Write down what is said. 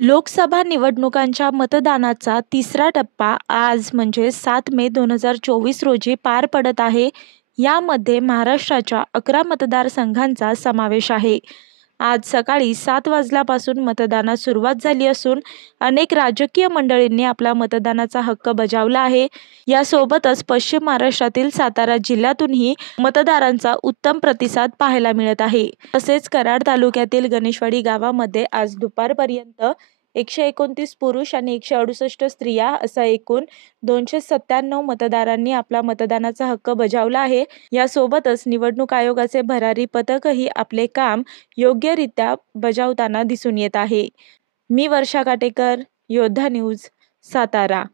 लोकसभा निवडणुकांच्या मतदानाचा तिसरा टप्पा आज म्हणजे 7 मे 2024 रोजी पार पडत आहे. यामध्ये महाराष्ट्राच्या 11 मतदारसंघांचा समावेश आहे. आज सकाळी 7 वाजल्यापासून मतदानास सुरुवात झाली असून अनेक राजकीय मंडळींनी आपला मतदानाचा हक्क बजावला आहे. यासोबतच पश्चिम महाराष्ट्रातील सातारा जिल्ह्यातूनही मतदारांचा उत्तम प्रतिसाद पाहायला मिळत आहे. तसेच कराड तालुक्यातील गणेशवाडी गावामध्ये आज दुपारपर्यंत 129 पुरुष आणि 168 स्त्रिया असा एकूण 297 मतदारांनी आपला मतदानाचा हक्क बजावला आहे. यासोबतच निवडणूक आयोगाचे भरारी पथकही आपले काम योग्यरित्या बजावताना दिसून येत आहे. मी वर्षा काटेकर, योद्धा न्यूज, सातारा.